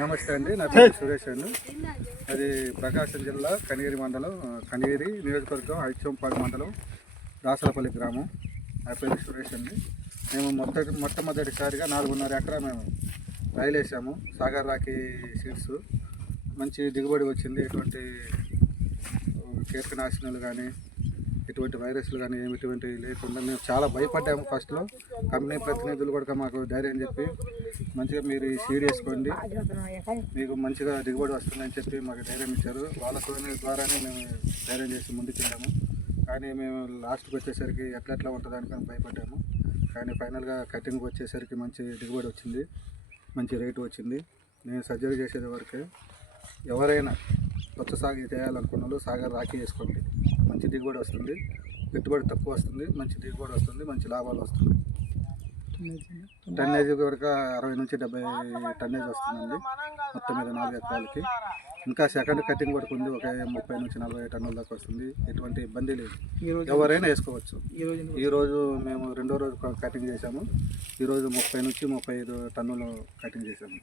నమస్తే అండి, నా పేరు సురేష్ అండి. అది ప్రకాశం జిల్లా కనిగిరి మండలం, కనిగిరి నియోజకవర్గం, ఐచంపాడు మండలం, దాసలపల్లి గ్రామం. నా పేరు సురేష్ అండి. మేము మొట్టమొదటిసారిగా 4.5 ఎకరా మేము రైలు వేసాము. సాగర్ రాఖీ సీడ్స్ మంచి దిగుబడి వచ్చింది. ఎటువంటి కీటకనాశనాలు కానీ ఎటువంటి వైరస్లు కానీ ఎటువంటి లేకుండా మేము చాలా భయపడ్డాము. ఫస్ట్లో కంపెనీ ప్రతినిధులు కూడా మాకు ధైర్యం చెప్పి మంచిగా మీరు ఈ సీడ్ వేసుకోండి, మీకు మంచిగా దిగుబడి వస్తుందని చెప్పి మాకు ధైర్యం ఇచ్చారు. వాళ్ళ ద్వారానే మేము ధైర్యం చేసి ముందుకెళ్ళాము. కానీ మేము లాస్ట్కి వచ్చేసరికి ఎట్లా ఉంటుందని మేము భయపడ్డాము. కానీ ఫైనల్గా కటింగ్కి వచ్చేసరికి మంచి దిగుబడి వచ్చింది, మంచి రేటు వచ్చింది. నేను సర్జరీ చేసేది వరకే. ఎవరైనా కొత్త సాగు చేయాలనుకున్న వాళ్ళు సాగర్ రాఖీ వేసుకోండి. మంచి దిగుబడి వస్తుంది, పెట్టుబడి తక్కువ వస్తుంది, మంచి దిగుబడి వస్తుంది, మంచి లాభాలు వస్తుంది. టన్నేజ్ వరకు 60 నుంచి 70 టన్నేజ్ వస్తుందండి మొత్తం మీద 4 ఎకరాలకి. ఇంకా సెకండ్ కటింగ్ వరకు ఉంది, ఒక 30 నుంచి 40 టన్నుల దాకా వస్తుంది. ఎటువంటి ఇబ్బంది లేదు, ఎవరైనా వేసుకోవచ్చు. ఈరోజు మేము 2వ రోజు కటింగ్ చేసాము. ఈరోజు 30 నుంచి 35 టన్నులు కటింగ్ చేసాము.